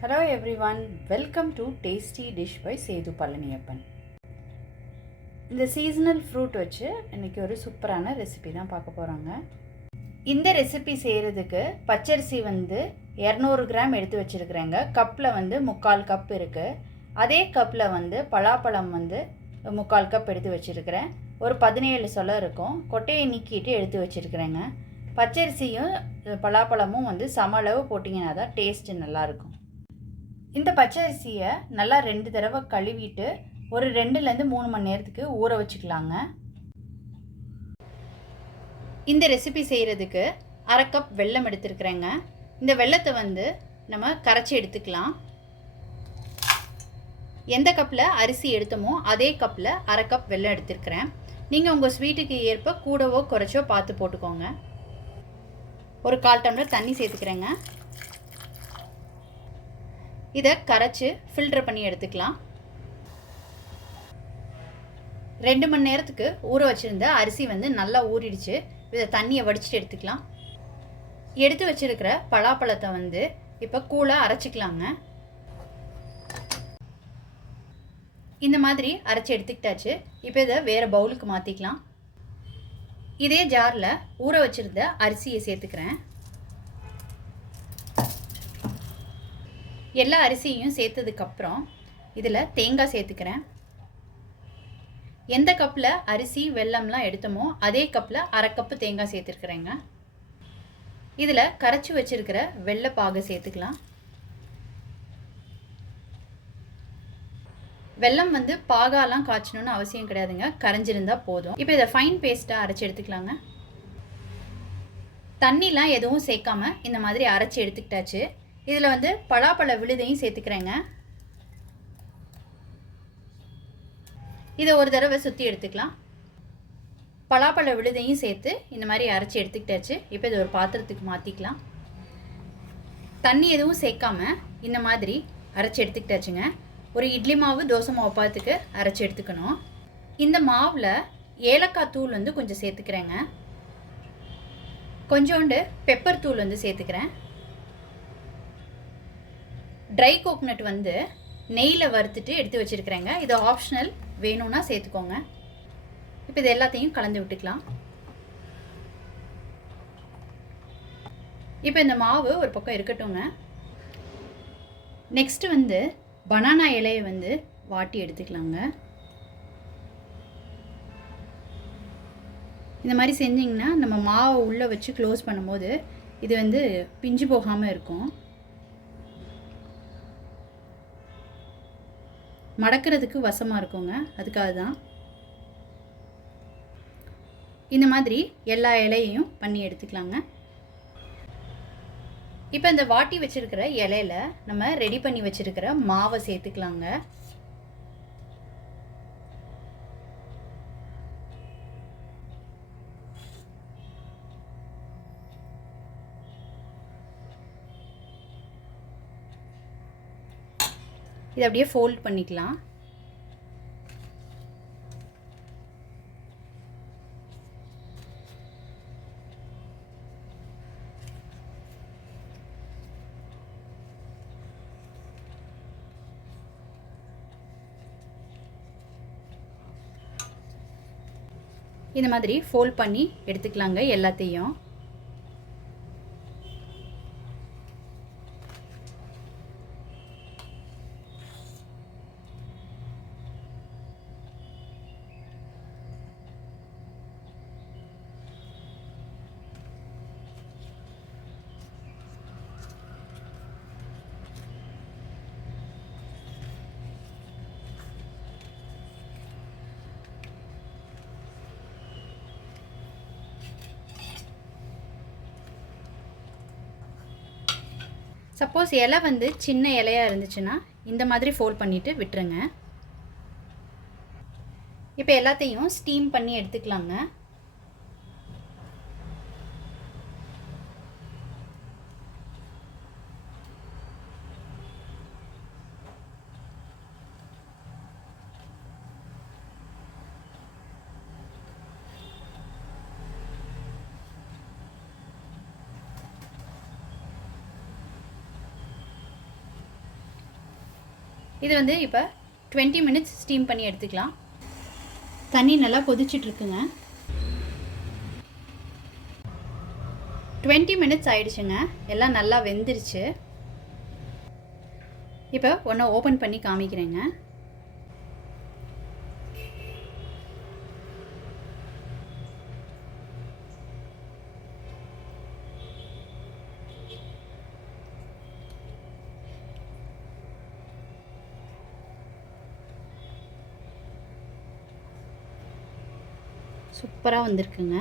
Hello everyone, welcome to Tasty Dish by Sethu Palaniyappan. இந்த seasonal fruit வச்சு இன்றைக்கி ஒரு சூப்பரான ரெசிபி தான் பார்க்க போகிறாங்க. இந்த ரெசிபி செய்கிறதுக்கு பச்சரிசி 200 கிராம் எடுத்து வச்சுருக்குறேங்க. கப்பில் 3/4 கப் இருக்குது. அதே கப்பில் பலாப்பழம் 3/4 கப் எடுத்து வச்சுருக்கிறேன். ஒரு 17 சொலை இருக்கும். கொட்டையை நீக்கிட்டு எடுத்து வச்சுருக்கிறேங்க. பச்சரிசியும் பலாப்பழமும் சம அளவு போட்டிங்கன்னா தான் டேஸ்ட்டு நல்லாயிருக்கும். இந்த பச்சரிசியை நல்லா 2 தடவை கழுவிட்டு ஒரு 2லேருந்து 3 மணி நேரத்துக்கு ஊற வச்சுக்கலாங்க. இந்த ரெசிபி செய்கிறதுக்கு 1/2 கப் வெல்லம் எடுத்துருக்குறேங்க. இந்த வெல்லத்தை நம்ம கரைச்சி எடுத்துக்கலாம். எந்த கப்பில் அரிசி எடுத்தோமோ அதே கப்பில் 1/2 கப் வெல்லம் எடுத்துருக்கிறேன். நீங்கள் உங்கள் ஸ்வீட்டுக்கு ஏற்ப கூடவோ குறைச்சோ பார்த்து போட்டுக்கோங்க. ஒரு 1/4 டம்ளர் தண்ணி சேர்த்துக்கிறேங்க. இதை கரைச்சி ஃபில்டர் பண்ணி எடுத்துக்கலாம். 2 மணி நேரத்துக்கு ஊற வச்சுருந்த அரிசி நல்லா ஊறிடுச்சு. இதை தண்ணியை வடிச்சிட்டு எடுத்துக்கலாம். எடுத்து வச்சுருக்கிற பலாப்பழத்தை இப்போ கூழாக அரைச்சிக்கலாங்க. இந்த மாதிரி அரைச்சி எடுத்துக்கிட்டாச்சு. இப்போ இதை வேறு பவுலுக்கு மாற்றிக்கலாம். இதே ஜாரில் ஊற வச்சுருந்த அரிசியை சேர்த்துக்கிறேன். எல்லா அரிசியும் சேர்த்ததுக்கப்புறம் இதில் தேங்காய் சேர்த்துக்கிறேன். எந்த கப்பில் அரிசி வெல்லம்லாம் எடுத்தோமோ அதே கப்பில் 1/2 கப்பு தேங்காய் சேர்த்துருக்குறேங்க. இதில் கரைச்சி வச்சுருக்கிற வெள்ளைப்பாகை சேர்த்துக்கலாம். வெல்லம் பாகாலாம் காய்ச்சணுன்னு அவசியம் கிடையாதுங்க, கரைஞ்சிருந்தால் போதும். இப்போ இதை ஃபைன் பேஸ்ட்டாக அரைச்சி எடுத்துக்கலாங்க. தண்ணிலாம் எதுவும் சேர்க்காம இந்த மாதிரி அரைச்சி எடுத்துக்கிட்டாச்சு. இதில் பலாப்பழ விழுதையும் சேர்த்துக்கிறேங்க. இதை ஒரு தடவை சுற்றி எடுத்துக்கலாம். பலாப்பழ விழுதையும் சேர்த்து இந்த மாதிரி அரைச்சி எடுத்துக்கிட்டாச்சு. இப்போ இதை ஒரு பாத்திரத்துக்கு மாற்றிக்கலாம். தண்ணி எதுவும் சேர்க்காம இந்த மாதிரி அரைச்சி எடுத்துக்கிட்டாச்சுங்க. ஒரு இட்லி மாவு தோசை மாவு பாத்துக்கு அரைச்சி எடுத்துக்கணும். இந்த மாவில் ஏலக்காய் தூள் கொஞ்சம் சேர்த்துக்கிறேங்க. கொஞ்சோண்டு பெப்பர் தூள் சேர்த்துக்கிறேன். ட்ரை கோகனட் நெய்யில் வறுத்துட்டு எடுத்து வச்சுருக்கிறேங்க. இது ஆப்ஷனல், வேணும்னா சேர்த்துக்கோங்க. இப்போ இது எல்லாத்தையும் கலந்து விட்டுக்கலாம். இப்போ இந்த மாவு ஒரு பக்கம் இருக்கட்டுங்க. நெக்ஸ்ட்டு பனானா இலையை வாட்டி எடுத்துக்கலாங்க. இந்த மாதிரி செஞ்சிங்கன்னா நம்ம மாவை உள்ளே வச்சு க்ளோஸ் பண்ணும்போது இது பிஞ்சு போகாமல் இருக்கும். மடக்கிறதுக்கு வசமாக இருக்குங்க, அதுக்காக தான். இந்த மாதிரி எல்லா இலையையும் பண்ணி எடுத்துக்கலாங்க. இப்போ இந்த வாட்டி வச்சுருக்கிற இலையில நம்ம ரெடி பண்ணி வச்சுருக்கிற மாவை சேர்த்துக்கலாங்க. இதை அப்படியே ஃபோல்ட் பண்ணிக்கலாம். இந்த மாதிரி ஃபோல்ட் பண்ணி எடுத்துக்கலாங்க எல்லாத்தையும். சப்போஸ் இலை சின்ன இலையாக இருந்துச்சுன்னா இந்த மாதிரி ஃபோல்ட் பண்ணிவிட்டு விட்டுருங்க. இப்போ எல்லாத்தையும் ஸ்டீம் பண்ணி எடுத்துக்கலாங்க. இது வந்து இப்போ 20 மினிட்ஸ் ஸ்டீம் பண்ணி எடுத்துக்கலாம். தண்ணி நல்லா கொதிச்சிட்ருக்குங்க. 20 மினிட்ஸ் ஆயிடுச்சுங்க. எல்லாம் நல்லா வெந்துருச்சு. இப்போ ஒன்று ஓப்பன் பண்ணி காமிக்கிறேங்க. சூப்பராக வந்திருக்குங்க.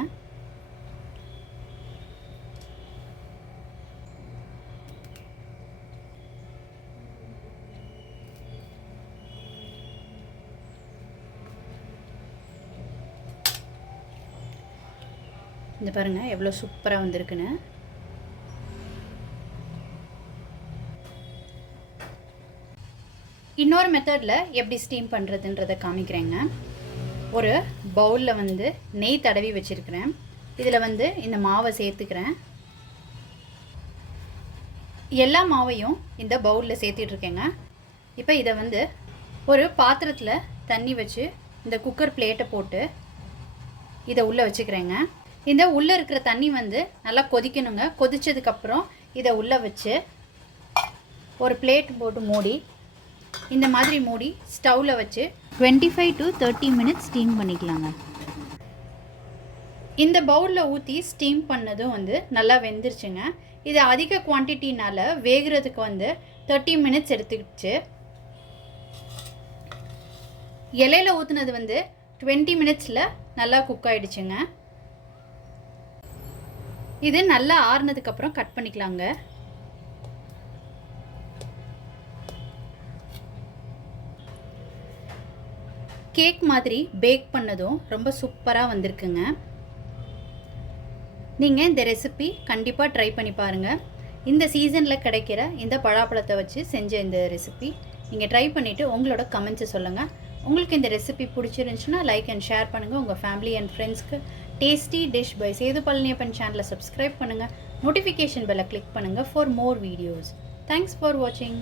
இந்த பாருங்கள் எவ்வளோ சூப்பராக வந்திருக்குன்னு. இன்னொரு மெத்தடில் எப்படி ஸ்டீம் பண்ணுறதுன்றதை காமிக்கிறேங்க. ஒரு பவுலில் வந்து நெய் தடவி வச்சுருக்கிறேன். இதில் வந்து இந்த மாவை சேர்த்துக்கிறேன். எல்லா மாவையும் இந்த பவுலில் சேர்த்துட்ருக்கேங்க. இப்போ இதை வந்து ஒரு பாத்திரத்தில் தண்ணி வச்சு இந்த குக்கர் பிளேட்டை போட்டு இதை உள்ளே வச்சுக்கிறேங்க. இந்த உள்ளே இருக்கிற தண்ணி வந்து நல்லா கொதிக்கணுங்க. கொதித்ததுக்கப்புறம் இதை உள்ளே வச்சு ஒரு பிளேட் போட்டு மூடி இந்த மாதிரி மூடி ஸ்டவ்வில் வச்சு 25 to 30 மினிட்ஸ் ஸ்டீம் பண்ணிக்கலாங்க. இந்த பவுலில் ஊற்றி ஸ்டீம் பண்ணதும் வந்து நல்லா வெந்துருச்சுங்க. இது அதிக குவான்டிட்டினால் வேகிறதுக்கு வந்து 30 மினிட்ஸ் எடுத்துக்கிச்சு. இலையில் ஊற்றுனது வந்து 20 மினிட்ஸில் நல்லா குக் ஆகிடுச்சுங்க. இது நல்லா ஆறுனதுக்கப்புறம் கட் பண்ணிக்கலாங்க. கேக் மாதிரி பேக் பண்ணதும் ரொம்ப சூப்பராக வந்திருக்குங்க. நீங்கள் இந்த ரெசிபி கண்டிப்பாக ட்ரை பண்ணி பாருங்கள். இந்த சீசனில் கிடைக்கிற இந்த பழாப்பழத்தை வச்சு செஞ்ச இந்த ரெசிபி நீங்கள் ட்ரை பண்ணிவிட்டு உங்களோட கமெண்ட்ஸை சொல்லுங்கள். உங்களுக்கு இந்த ரெசிபி பிடிச்சிருந்துச்சுன்னா லைக் அண்ட் ஷேர் பண்ணுங்கள். உங்கள் ஃபேமிலி அண்ட் ஃப்ரெண்ட்ஸ்க்கு tasty dish by Sethu Palaniappan சேனலை சப்ஸ்கிரைப் பண்ணுங்கள். நோட்டிஃபிகேஷன் பெல்லை கிளிக் பண்ணுங்கள் for more videos. Thanks for வாட்சிங்.